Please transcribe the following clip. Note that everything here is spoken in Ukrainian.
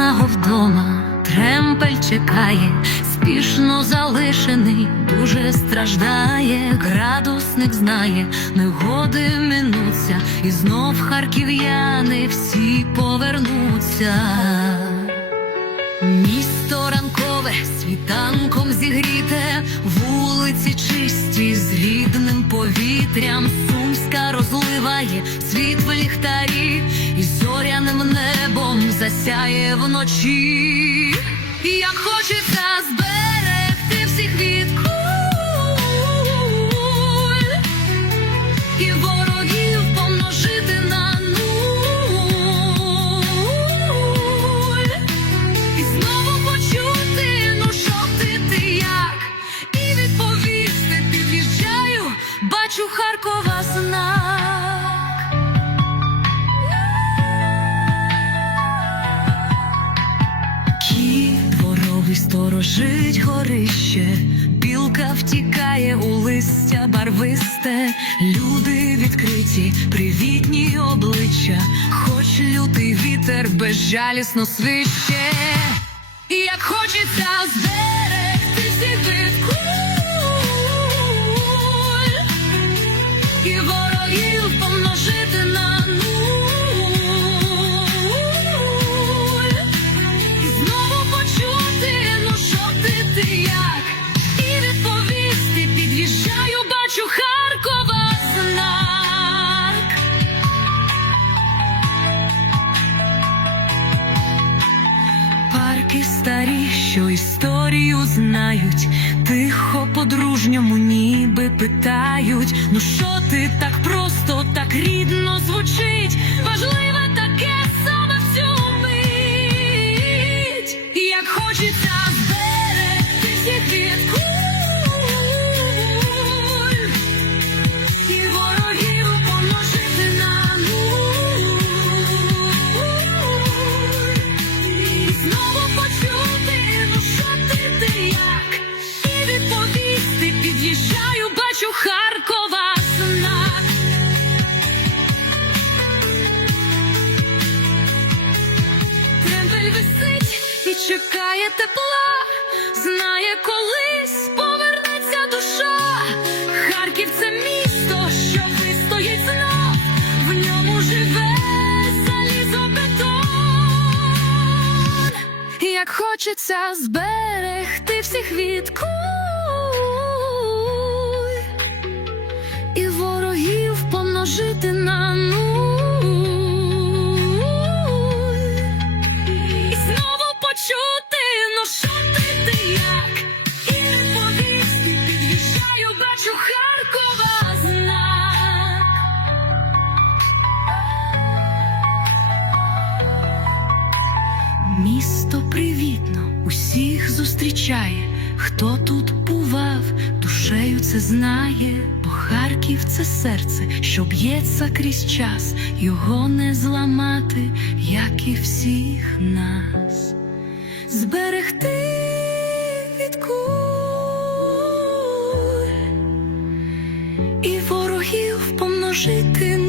рідного вдома, тремпель чекає, спішно залишений, дуже страждає, градусник знає, негоди минуться, і знов харків'яни всі повернуться. Місто ранкове світанком зігріте, вулиці чисті з рідним повітрям. Сумська розливає світ в ліхтарі, і зоряним небом засяє вночі. Як хочеться зберегти всіх від сторожить горище, білка втікає у листя барвисте, люди відкриті, привітні обличчя, хоч лютий вітер безжалісно свище, і як хочеться з всіх І відповісти, під'їжджаю, бачу Харкова. Парки старі, що історію знають, тихо по-дружньому ніби питають. Ну що ти так просто, так рідно звучить? Чекає тепла, знає, колись повернеться душа. Харків це місто, що вистоїть знов, в ньому живе залізобетон. Як хочеться зберегти всіх від всіх зустрічає, хто тут бував, душею це знає, бо Харків це серце, що б'ється крізь час, його не зламати, як і всіх нас, зберегти від куль і ворогів помножити.